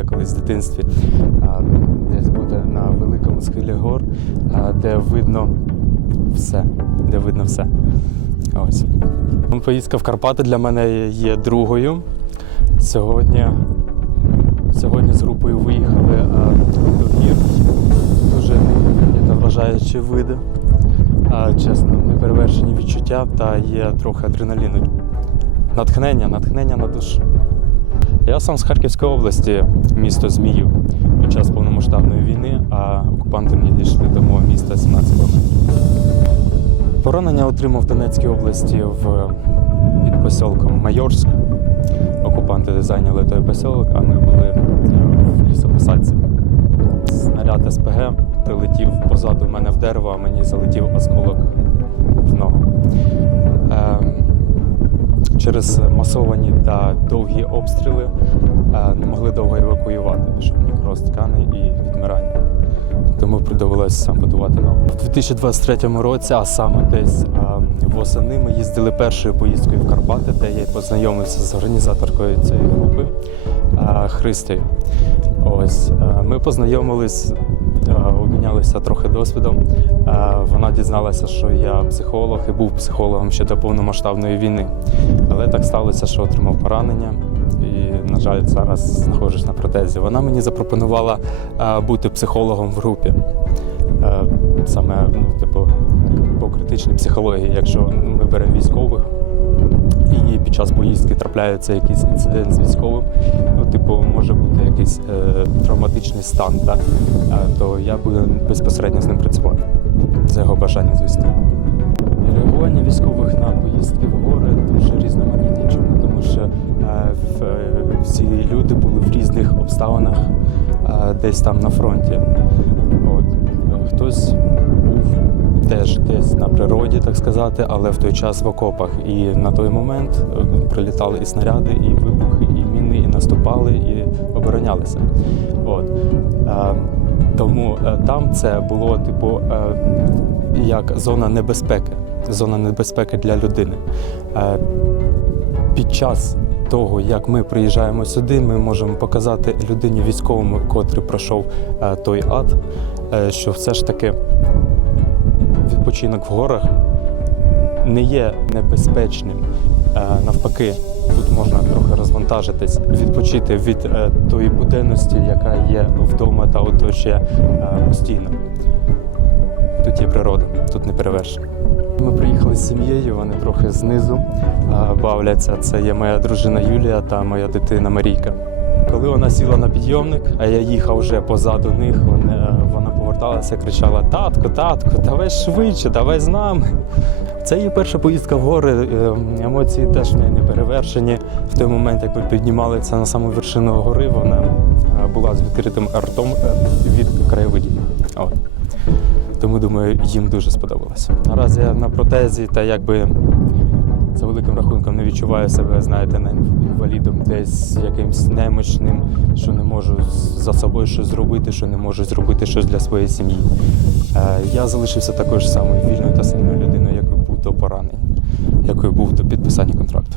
мрія колись в дитинстві. Десь бути на великому схилі гор, де видно все. Де видно все. Ось. Поїздка в Карпати для мене є другою. Сьогодні, сьогодні з групою виїхали до гір. Дуже неймовірні та вражаючі види. Чесно, неперевершені відчуття та є трохи адреналіну. Натхнення, натхнення на душу. Я сам з Харківської області, місто Зміїв, під час повномасштабної війни, а окупанти не дійшли до мого міста 17 км. Поранення отримав в Донецькій області в під поселком Майорськ. Окупанти зайняли той поселок, а ми були в лісопосадці. Снаряд СПГ прилетів позаду мене в дерево, а мені залетів осколок Через масовані та довгі обстріли е, не могли довго евакуювати, щоб некроз тканей і відмирання. Тому довелося сам будувати ногу. У 2023 році, а саме десь е, восени, ми їздили першою поїздкою в Карпати, де я познайомився з організаторкою цієї групи е, Христею. Ось ми познайомились, обмінялися трохи досвідом. Е, Вона дізналася, що я психолог і був психологом ще до повномасштабної війни. Але так сталося, що отримав поранення. І, на жаль, зараз знаходжусь на протезі. Вона мені запропонувала е, бути психологом в групі. Е, Саме ну, типу, по критичній психології, якщо ми беремо військових, і під час поїздки трапляється якийсь інцидент з військовим, ну, типу, може бути якийсь е, травматичний стан, так? Е, то я буду безпосередньо з ним працювати. Це його бажання, звісно. Реагування військових на поїздки в гори дуже різноманітні. Чому? Тому що е, в- всі люди були в різних обставинах е, десь там на фронті. От. Хтось теж десь на природі, так сказати, але в той час в окопах. І на той момент е, прилітали і снаряди, і вибухи, і міни, і наступали, і оборонялися. От. Е, Тому е, там це було типу як зона небезпеки, зона небезпеки для людини. Під час того, як ми приїжджаємо сюди, ми можемо показати людині військовому, котрий пройшов той ад, що все ж таки відпочинок в горах не є небезпечним. Е, Навпаки, тут можна трохи розвантажитись, відпочити від е, тої буденності, яка є вдома та оточує е, постійно. Тут є природа, тут не перевершено. Ми приїхали з сім'єю, вони трохи знизу бавляться. Це є моя дружина Юлія та моя дитина Марійка. Коли вона сіла на підйомник, а я їхав вже позаду них, вона, вона поверталася, кричала: Татко, татко, давай швидше, давай з нами. Це її перша поїздка в гори. е, Емоції теж в неї не перевершені. В той момент, як ми піднімалися на саму вершину гори, вона е, була з відкритим ртом е, від краєвидів. От. Тому думаю, їм дуже сподобалося. Наразі я на протезі та якби за великим рахунком не відчуваю себе, знаєте, не інвалідом, десь якимсь немощним, що не можу за собою щось зробити, що не можу зробити щось для своєї сім'ї. Е, Я залишився такою ж самою вільною та сильною людиною, якою був до поранення, якою був до підписання контракту.